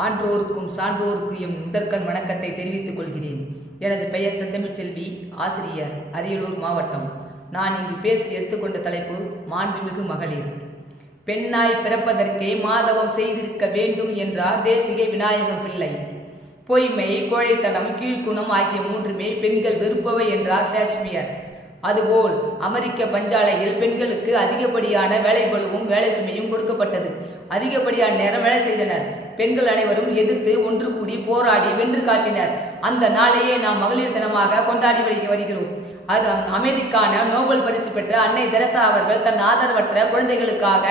ஆன்றோருக்கும் சான்றோருக்கும் M முதற்கண் வணக்கத்தை தெரிவித்துக் கொள்கிறேன். எனது பெயர் செந்தமிழ்ச்செல்வி, ஆசிரியர், அரியலூர் மாவட்டம். நான் இங்கு பேசி எடுத்துக்கொண்ட தலைப்பு மாண்புமிகு மகளிர். பெண்ணாய் பிறப்பதற்கே மாதவம் செய்திருக்க வேண்டும் என்றார் தேசிகை விநாயகம் பிள்ளை. பொய்மை, கோழைத்தனம், கீழ்குணம் ஆகிய மூன்றுமே பெண்கள் வெறுப்பவை என்றார் ஷேக்ஸ்பியர். அதுபோல் அமெரிக்க பஞ்சாலையில் பெண்களுக்கு அதிகப்படியான வேலை பளுவும் வேலை சுமையும் கொடுக்கப்பட்டது. அதிகப்படியான நேரம் வேலை செய்தனர். பெண்கள் அனைவரும் எதிர்த்து ஒன்று கூடி போராடி வென்று காட்டினர். அந்த நாளையே நாம் மகளிர் தினமாக கொண்டாடி வருகிறோம். அது அமைதிக்கான நோபல் பரிசு பெற்ற அன்னை தெரசா அவர்கள் தன் ஆதரவற்ற குழந்தைகளுக்காக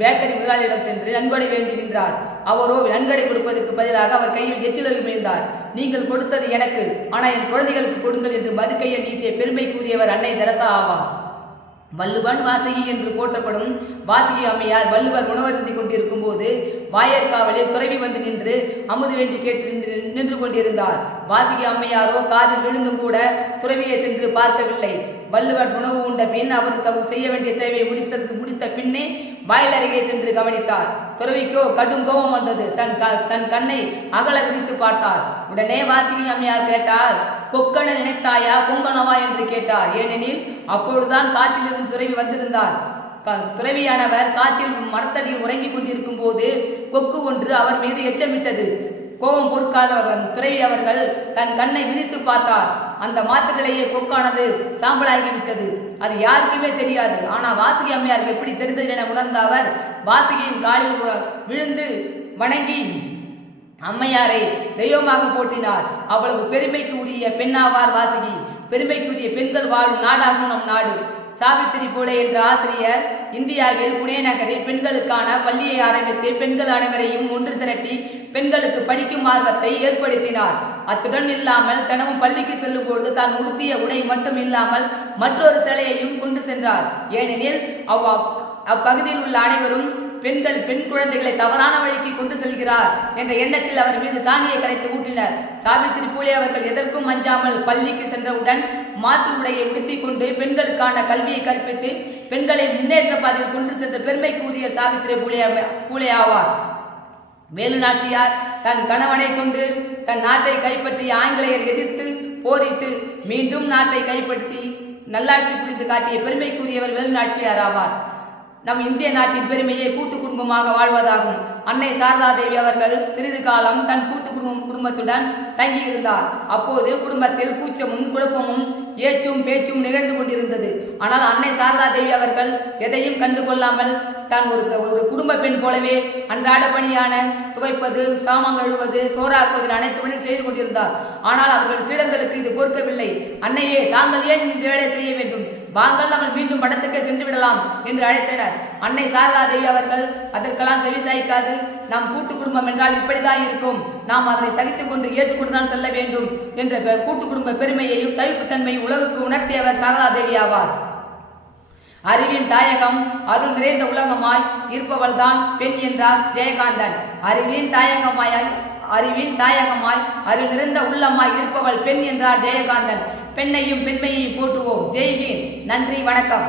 பேக்கரி முதலாளியிடம் சென்று நன்கொடை வேண்டுகின்றார். அவரோ நன்கொடை கொடுப்பதற்கு பதிலாக அவர் கையில் எச்சிலகு மீழ்ந்தார். நீங்கள் கொடுத்தது எனக்கு, ஆனால் என் குழந்தைகளுக்கு கொடுங்கள் என்று மதுக்கையை நீட்டிய பெருமை கூறியவர் அன்னை தெரசா ஆவார். வள்ளுவன் வாசகி என்று போற்றப்படும் வாசகி அம்மையார் வள்ளுவர் உணவருந்தி கொண்டிருக்கும் போது வாயற்காவலில் துறவி வந்து நின்று அமுது வேண்டி கேட்டு நின்று கொண்டிருந்தார். வாசகி அம்மையாரோ காதில் விழுந்தும் கூட துறவியை சென்று பார்க்கவில்லை. வள்ளுவர் உணவு உண்ட பின் அவர் தவறு செய்ய வேண்டிய சேவையை முடித்த பின்னே வாயில் அருகே சென்று கவனித்தார். துறவிக்கோ கடும் கோபம் வந்தது. தன் கண்ணை அகல விரித்து பார்த்தார். உடனே வாசகி அம்மையார் கேட்டார், கொக்கன நினைத்தாயா பொங்கனவா என்று கேட்டார். ஏனெனில் அப்பொழுதுதான் காட்டிலிருந்து துறவி வந்திருந்தார். துறவியானவர் காட்டில் மரத்தடியில் உறங்கிக் கொண்டிருக்கும் போது கொக்கு ஒன்று அவர் மீது எச்சமிட்டது. கோபம் பொறுக்காதவன் துறவி அவர்கள் தன் கண்ணை விரித்து பார்த்தார். அந்த மாத்துக்களையே கொக்கானது சாம்பலாகிவிட்டது. அது யாருக்குமே தெரியாது. ஆனால் வாசகி அம்மையாருக்கு எப்படி தெரிந்தது என உணர்ந்த அவர் வாசகியின் காலில் விழுந்து வணங்கி அம்மையாரை தெய்வமாக போற்றினார். அவ்வளவு பெருமைக்கு உரிய பெண்ணாவார் வாசகி. பெருமைக்குரிய பெண்கள் வாழும் நாடாகும் நம் நாடு. சாவித்திரி பூலே என்ற ஆசிரியர் இந்தியாவில் புனே நகரில் பெண்களுக்கான பள்ளியை ஆரம்பித்து பெண்கள் அனைவரையும் ஒன்று திரட்டி பெண்களுக்கு படிக்கும் ஆர்வத்தை ஏற்படுத்தினார். அத்துடன் இல்லாமல் தினமும் பள்ளிக்கு செல்லும் போது தான் உடுத்திய உடை மட்டும் இல்லாமல் மற்றொரு சிலையையும் கொண்டு சென்றார். ஏனெனில் அப்பகுதியில் உள்ள அனைவரும் பெண் குழந்தைகளை தவறான வழிக்கு கொண்டு செல்கிறார் என்ற எண்ணத்தில் அவர் மீது சாணியை கரைத்து ஊட்டினர். சாவித்திரி பூலே அவர்கள் எதற்கும் அஞ்சாமல் பள்ளிக்கு சென்றவுடன் மாற்று உடையை உடுத்திக் கொண்டு பெண்களுக்கான கல்வியை கற்பித்து பெண்களை முன்னேற்ற பாதையில் கொண்டு சென்ற பெருமை கூறிய சாவித்திரி பூலே ஆவார். வேலு நாச்சியார் தன் கணவனை கொண்டு தன் நாட்டை கைப்பற்றி ஆங்கிலேயர் எதிர்த்து போரிட்டு மீண்டும் நாட்டை கைப்பற்றி நல்லாட்சி புரிந்து காட்டிய பெருமைக்குரியவர் வேலு நாச்சியார் ஆவார். நம் இந்திய நாட்டின் பெருமையை கூட்டு குடும்பமாக வாழ்வதாகும். அன்னை சாரதா தேவி அவர்கள் சிறிது காலம் தன் கூட்டு குடும்பத்துடன் தங்கியிருந்தார். அப்போது குடும்பத்தில் கூச்சமும் குழப்பமும் ஏச்சும் பேச்சும் நிகழ்ந்து கொண்டிருந்தது. ஆனால் அன்னை சாரதா தேவி அவர்கள் எதையும் கண்டுகொள்ளாமல் தான் ஒரு குடும்ப பெண் போலவே அன்றாட பணியான துவைப்பது, சாமான் கழுவது, சோறாக்குவதில் அனைத்து பணியும் செய்து கொண்டிருந்தார். ஆனால் அவர்கள் சீடர்களுக்கு இது பொறுக்கவில்லை. அன்னையே, தாங்கள் ஏன் இந்த வேலை செய்ய வேண்டும்? வாங்கள் நம்ம மீண்டும் படத்துக்கு சென்று விடலாம் என்று அழைத்தனர். அன்னை சாரதா தேவி அவர்கள் அதற்கெல்லாம் செவி சாய்க்காது, நாம் கூட்டு குடும்பம் என்றால் இப்படிதான் இருக்கும், நாம் அதனை சகித்துக் கொண்டு ஏற்றுக்கொண்டுதான் செல்ல வேண்டும் என்ற கூட்டு குடும்ப பெருமையையும் சகிப்புத்தன்மை உலகுக்கு உணர்த்தியவர் சாரதா தேவி ஆவார். அறிவின் தாயகம் அருள் நிறைந்த உலகமாய் இருப்பவள் தான் பெண் என்றார் ஜெயகாந்தன். அறிவின் தாயகமாய் அருள் நிறைந்த உள்ளமாய் இருப்பவள் பெண் என்றார் ஜெயகாந்தன். பெண்ணையும் பெண்மையையும் போற்றுவோம். ஜெய்ஹிந்த். நன்றி, வணக்கம்.